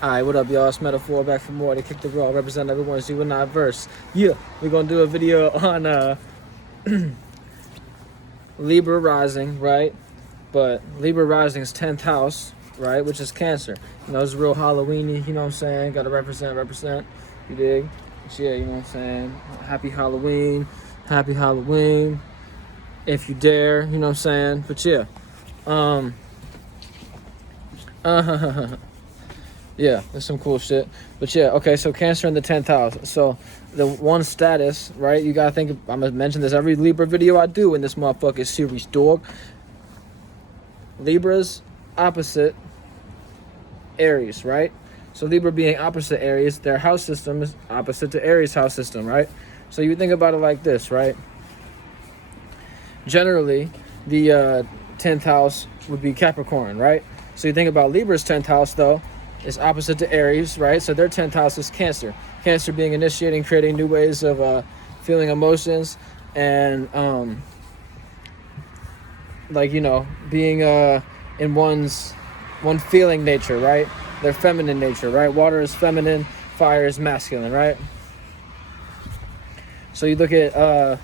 Alright, what up, y'all? It's Metaphor back for more. They kick the raw, represent everyone's you and I verse. Yeah, we're gonna do a video on Libra rising, right? But Libra rising is 10th house, right? Which is Cancer. You know, it's real Halloweeny, you know what I'm saying? Gotta represent, you dig? But yeah, you know what I'm saying? Happy Halloween, if you dare, you know what I'm saying? But yeah, yeah, there's some cool shit. But yeah, okay, so Cancer in the 10th house. So the one status, right? You gotta think, I'm gonna mention this every Libra video I do in this motherfucking series, dog. Libra's opposite Aries, right? So Libra being opposite Aries, their house system is opposite to Aries' house system, right? So you think about it like this, right? Generally, the 10th house would be Capricorn, right? So you think about Libra's 10th house, though, is opposite to Aries, right? So their 10th house is Cancer. Cancer being initiating, creating new ways of feeling emotions and, like, you know, being in one feeling nature, right? Their feminine nature, right? Water is feminine, fire is masculine, right? So you look at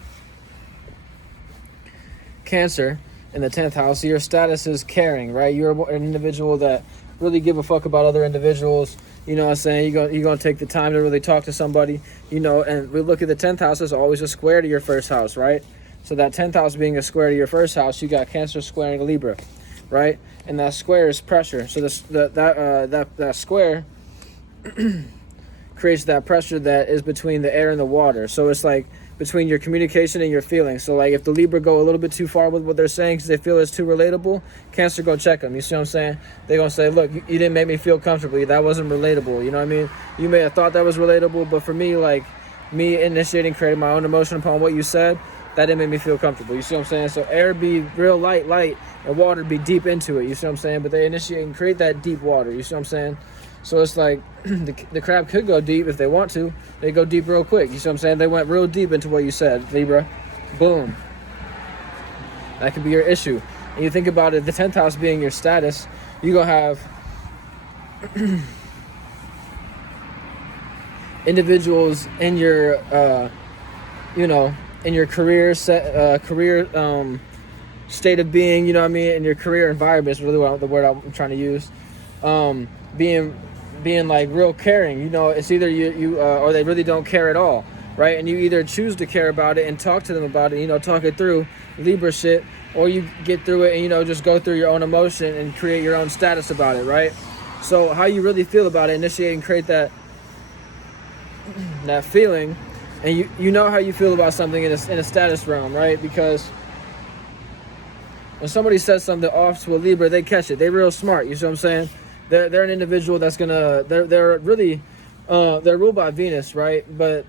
Cancer in the 10th house, your status is caring, right? You're an individual that really give a fuck about other individuals. You know what I'm saying? You're gonna take the time to really talk to somebody, you know. And we look at the 10th house as always a square to your first house, right? So that 10th house being a square to your first house, you got Cancer squaring Libra, right? And that square is pressure. So that square creates that pressure that is between the air and the water. So it's like between your communication and your feelings. So like if the Libra go a little bit too far with what they're saying because they feel it's too relatable, Cancer go check them. You see what I'm saying? They're going to say, look, you didn't make me feel comfortable. That wasn't relatable. You know what I mean? You may have thought that was relatable, but for me, like me initiating, creating my own emotion upon what you said, that didn't make me feel comfortable. You see what I'm saying? So air be real light, and water be deep into it. You see what I'm saying? But they initiate and create that deep water. You see what I'm saying? So it's like the crab could go deep if they want to. They go deep real quick. You see what I'm saying? They went real deep into what you said, Libra. Boom. That could be your issue. And you think about it, the 10th house being your status, you gonna have individuals in your, you know, in your career state of being. You know what I mean? In your career environment is really the word I'm trying to use. Being like real caring, you know. It's either you or they really don't care at all, right? And you either choose to care about it and talk to them about it, you know, talk it through Libra shit, or you get through it and, you know, just go through your own emotion and create your own status about it, right? So how you really feel about it, initiate and create that feeling, and you know how you feel about something in a status realm, right? Because when somebody says something off to a Libra, they catch it. They real smart. You see what I'm saying? They're an individual that's they're really they're ruled by Venus, right? But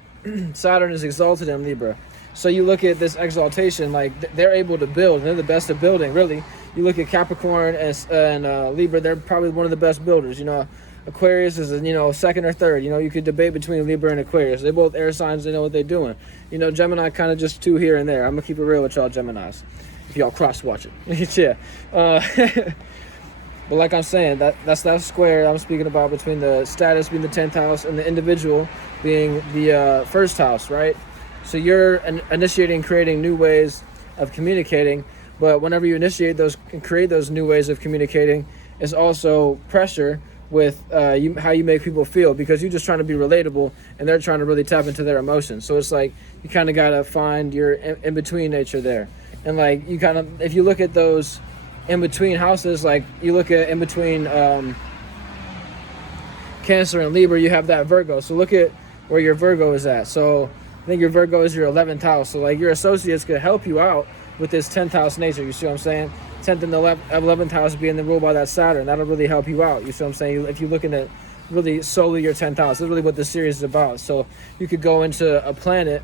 Saturn is exalted in Libra. So you look at this exaltation, like they're able to build. They're the best at building, really. You look at Capricorn and Libra, they're probably one of the best builders. You know, Aquarius is, you know, second or third. You know, you could debate between Libra and Aquarius. They're both air signs. They know what they're doing. You know, Gemini kind of just two here and there. I'm gonna keep it real with y'all Geminis, if y'all cross watch it. Yeah. But like I'm saying, that's that square I'm speaking about between the status being the 10th house and the individual being the first house, right? So you're initiating, creating new ways of communicating, but whenever you initiate those and create those new ways of communicating, it's also pressure with how you make people feel, because you're just trying to be relatable and they're trying to really tap into their emotions. So it's like you kind of got to find your in-between nature there. And like you kind of, if you look at those in between houses, like you look at in between Cancer and Libra, you have that Virgo. So look at where your Virgo is at. So I think your Virgo is your 11th house. So like your associates could help you out with this 10th house nature. You see what I'm saying? 10th and 11th house being the ruled by that Saturn. That'll really help you out. You see what I'm saying? If you're looking at really solely your 10th house, that's really what this series is about. So you could go into a planet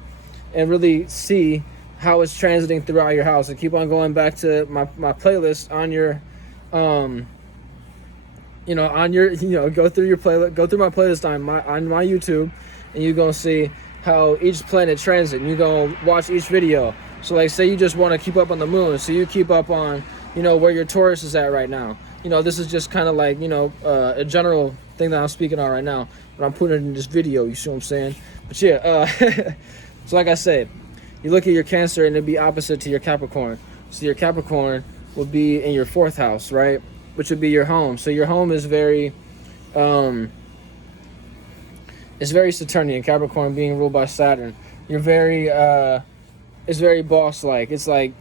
and really see how it's transiting throughout your house, and keep on going back to my playlist on your you know, on your, you know, go through my playlist on my YouTube, and you're gonna see how each planet transit, and you're gonna watch each video. So like say you just want to keep up on the moon, so you keep up on, you know, where your Taurus is at right now. this is just kind of like, a general thing that I'm speaking on right now, but I'm putting it in this video, you see what I'm saying? But yeah, so like I said, you look at your Cancer and it'd be opposite to your Capricorn. So your Capricorn will be in your 4th house, right? Which would be your home. So your home is very, it's very Saturnian. Capricorn being ruled by Saturn. You're very, it's very boss-like. It's like,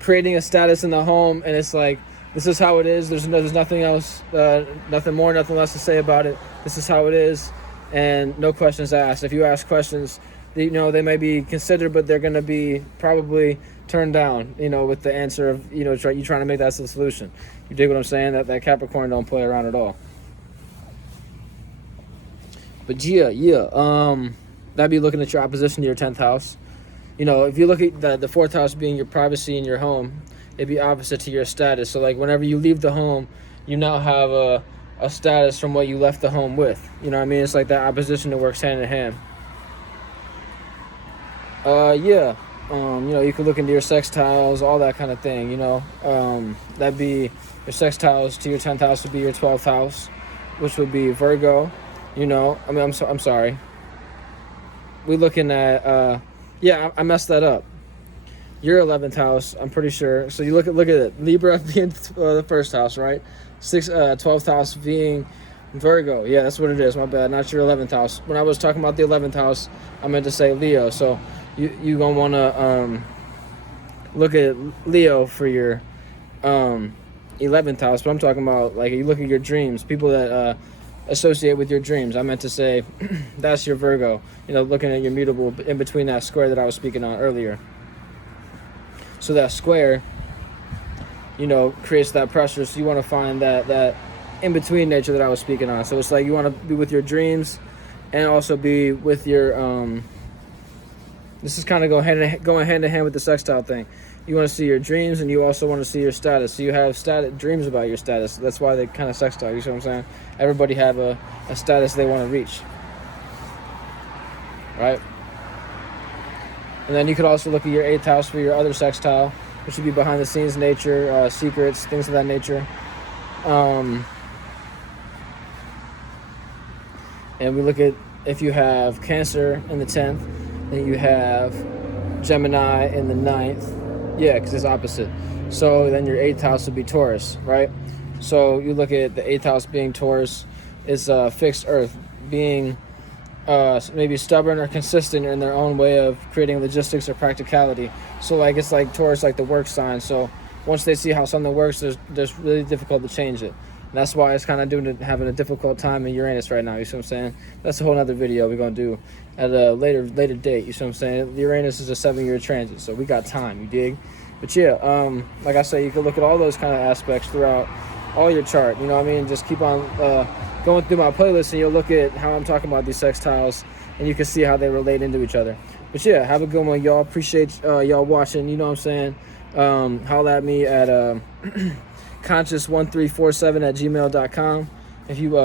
creating a status in the home, and it's like, this is how it is. There's nothing else, nothing more, nothing less to say about it. This is how it is, and no questions asked. If you ask questions, they may be considered, but they're going to be probably turned down, with the answer of, you trying to make that the solution. You dig what I'm saying? That Capricorn don't play around at all. But that'd be looking at your opposition to your 10th house. If you look at the 4th house being your privacy in your home, it'd be opposite to your status. So like whenever you leave the home, you now have a status from what you left the home with. You know what I mean? It's like that opposition that works hand in hand. You could look into your sextiles, all that kind of thing, that'd be your sextiles to your 10th house would be your 12th house, which would be Virgo, I'm sorry. We're looking at, I messed that up. Your 11th house, I'm pretty sure. So you look at it. Libra being the 1st house, right? 12th house being Virgo. Yeah, that's what it is. My bad. Not your 11th house. When I was talking about the 11th house, I meant to say Leo. So you gonna want to look at Leo for your 11th house. But I'm talking about, like, you look at your dreams. People that associate with your dreams. I meant to say that's your Virgo. Looking at your mutable in between that square that I was speaking on earlier. So that square, creates that pressure. So you want to find that in between nature that I was speaking on. So it's like you want to be with your dreams, and also be with your. This is kind of going hand in hand with the sextile thing. You want to see your dreams, and you also want to see your status. So you have dreams about your status. That's why they kind of sextile. You see what I'm saying? Everybody have a status they want to reach, right? And then you could also look at your 8th house for your other sextile, which would be behind the scenes nature, secrets, things of that nature. And we look at if you have Cancer in the 10th, then you have Gemini in the 9th. Yeah, because it's opposite. So then your 8th house would be Taurus, right? So you look at the 8th house being Taurus, is fixed earth, being maybe stubborn or consistent in their own way of creating logistics or practicality. So like it's like Taurus, like the work sign. So once they see how something works, there's really difficult to change it. And that's why it's kind of having a difficult time in Uranus right now. You see what I'm saying? That's a whole other video we're gonna do at a later date. You see what I'm saying? Uranus is a 7-year transit, so we got time. You dig? But yeah, like I say, you can look at all those kind of aspects throughout all your chart. You know what I mean? Just keep on going through my playlist, and you'll look at how I'm talking about these sextiles, and you can see how they relate into each other. But yeah, have a good one, y'all. Appreciate y'all watching. You know what I'm saying? Holla at me at conscious1347@gmail.com if you